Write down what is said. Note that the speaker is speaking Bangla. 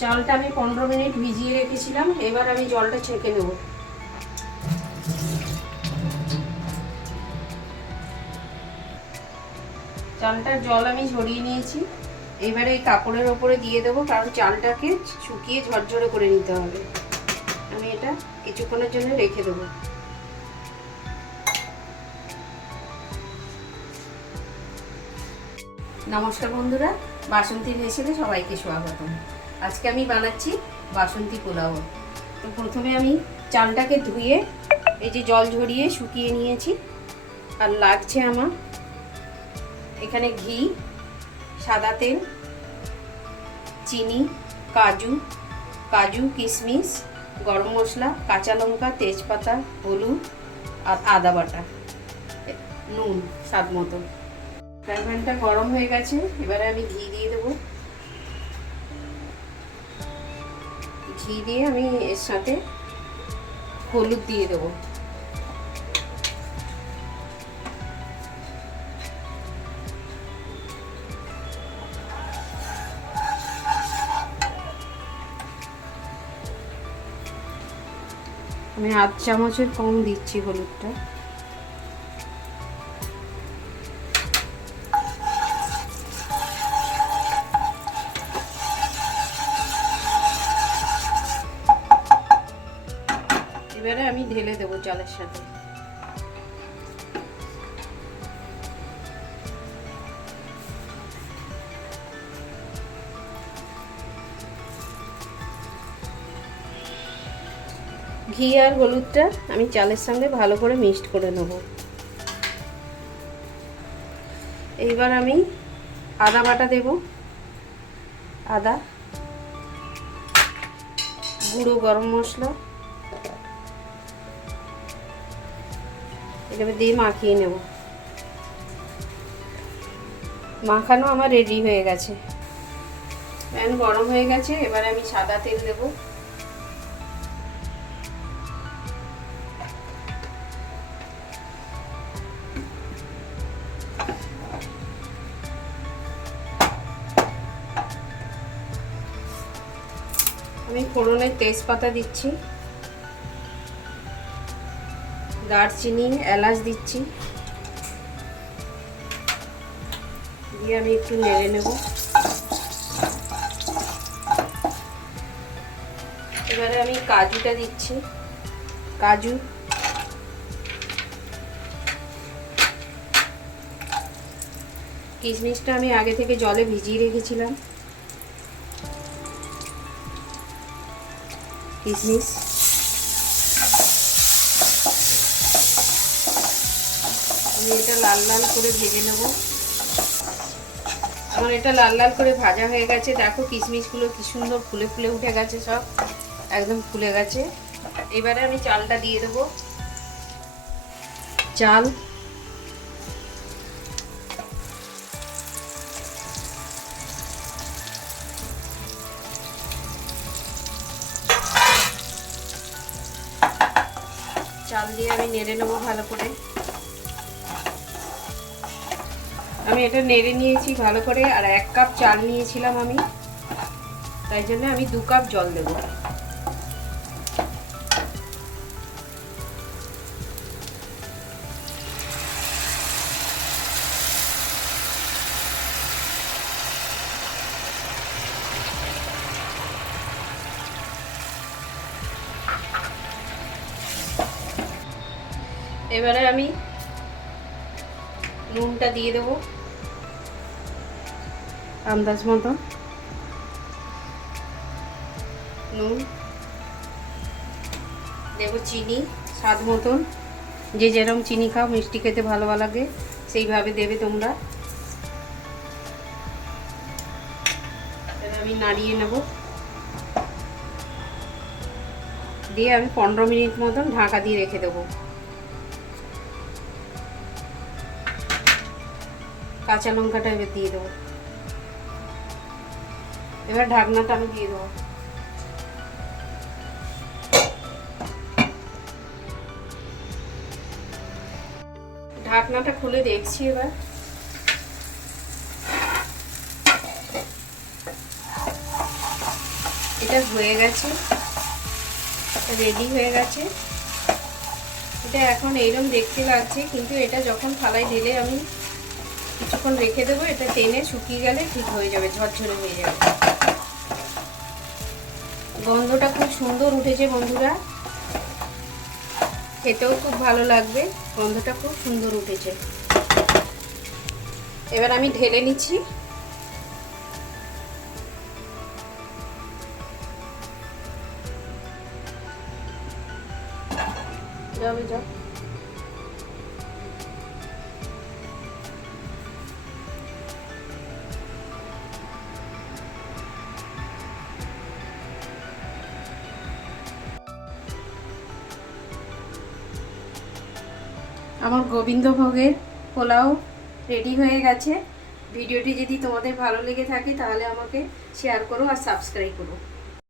চালটা আমি 15 মিনিট ভিজিয়ে রেখেছিলাম, এবার আমি জলটা ছেঁকে নেব। চালটার জল আমি ঝরিয়ে নিয়েছি, এবারে এই কাপড়ের ওপরে দিয়ে দেবো, কারণ চালটাকে শুকিয়ে ঝরঝরে করে নিতে হবে। আমি এটা কিছুক্ষণের জন্য রেখে দেবো। নমস্কার বন্ধুরা, বাসন্তীর রেসিপি সবাইকে স্বাগতম। আজকে আমি বানাচ্ছি বাসন্তী পোলাও। তো প্রথমে আমি চালটাকে ধুয়ে এই যে জল ঝরিয়ে শুকিয়ে নিয়েছি। আর লাগছে আমার এখানে ঘি, সাদা তেল, চিনি, কাজু কিশমিশ, গরম মশলা, কাঁচা লঙ্কা, তেজপাতা, হলুদ আর আদা বাটা, নুন স্বাদ মতো। প্যানটা গরম হয়ে গেছে, এবারে আমি ঘি দিয়ে দেবো। ঘি দিয়ে আমি এর সাথে হলুদ দিয়ে দেবো। আমি আধ চামচের কম দিচ্ছি হলুদটা। এবারে আমি ঢেলে দেবো চালের সাথে। ঘি আর হলুদটা আমি চালের সঙ্গে ভালো করে মিক্সড করে নেব। এইবার আমি আদা বাটা দেব, আদা, গুঁড়ো গরম মশলা, এটাকে দিয়ে মাখিয়ে নেব। মাখানো আমার রেডি হয়ে গেছে। প্যান গরম হয়ে গেছে, এবার আমি সাদা তেল দেব। আমি ফোড়নের তেজপাতা দিচ্ছি, দারচিনি, এলাচ দিচ্ছি, দিয়ে আমি একটু নেড়ে নেব। এবারে আমি কাজুটা দিচ্ছি, কাজু, কিশমিশটা আমি আগে থেকে জলে ভিজিয়ে রেখেছিলাম, কিশমিশ, আমি এটা লাল লাল করে ভেজে নেব। আমার এটা লাল লাল করে ভাজা হয়ে গেছে। দেখো কিশমিশগুলো কি সুন্দর ফুলে ফুলে উঠে গেছে, সব একদম ফুলে গেছে। এবারে আমি চালটা দিয়ে দেবো। চাল, চাল দিয়ে আমি নেড়ে নেবো ভালো করে। আমি এটা নেড়ে নিয়েছি ভালো করে, আর 1 কাপ চাল নিয়েছিলাম আমি, তাই জন্য আমি 2 কাপ জল দেব। এবারে আমি নুনটা দিয়ে দেবো আন্দাজ মতো, নুন দেবো, চিনি স্বাদ মতন, যে যেরকম চিনি খাও, মিষ্টি খেতে ভালো লাগে সেইভাবে দেবে তোমরা। আমি নাড়িয়ে নেব, দিয়ে আমি 15 মিনিট মতন ঢাকা দিয়ে রেখে দেবো। কাঁচা লঙ্কাটা এবার দিয়ে দেবো। এবার ঢাকনাটা আমি দিয়ে দেবো। ঢাকনাটা খুলে দেখছি এবার। এটা হয়ে গেছে, রেডি হয়ে গেছে। এটা এখন এইরকম দেখতে লাগছে, কিন্তু এটা যখন থালায় ঢেলে আমি কিছুক্ষণ রেখে দেবো, এটা টেনে শুকিয়ে গেলে ঠিক হয়ে যাবে, ঝরঝরে হয়ে যাবে। গন্ধটা খুব সুন্দর উঠেছে বন্ধুরা, খেতেও খুব ভালো লাগবে, গন্ধটা খুব সুন্দর উঠেছে। এবার আমি ঢেলে নিচ্ছি। যাবে যাও। আমার গোবিন্দভোগের পোলাও রেডি হয়ে গেছে। ভিডিওটি যদি তোমাদের ভালো লেগে থাকে তাহলে আমাকে শেয়ার করো আর সাবস্ক্রাইব করো।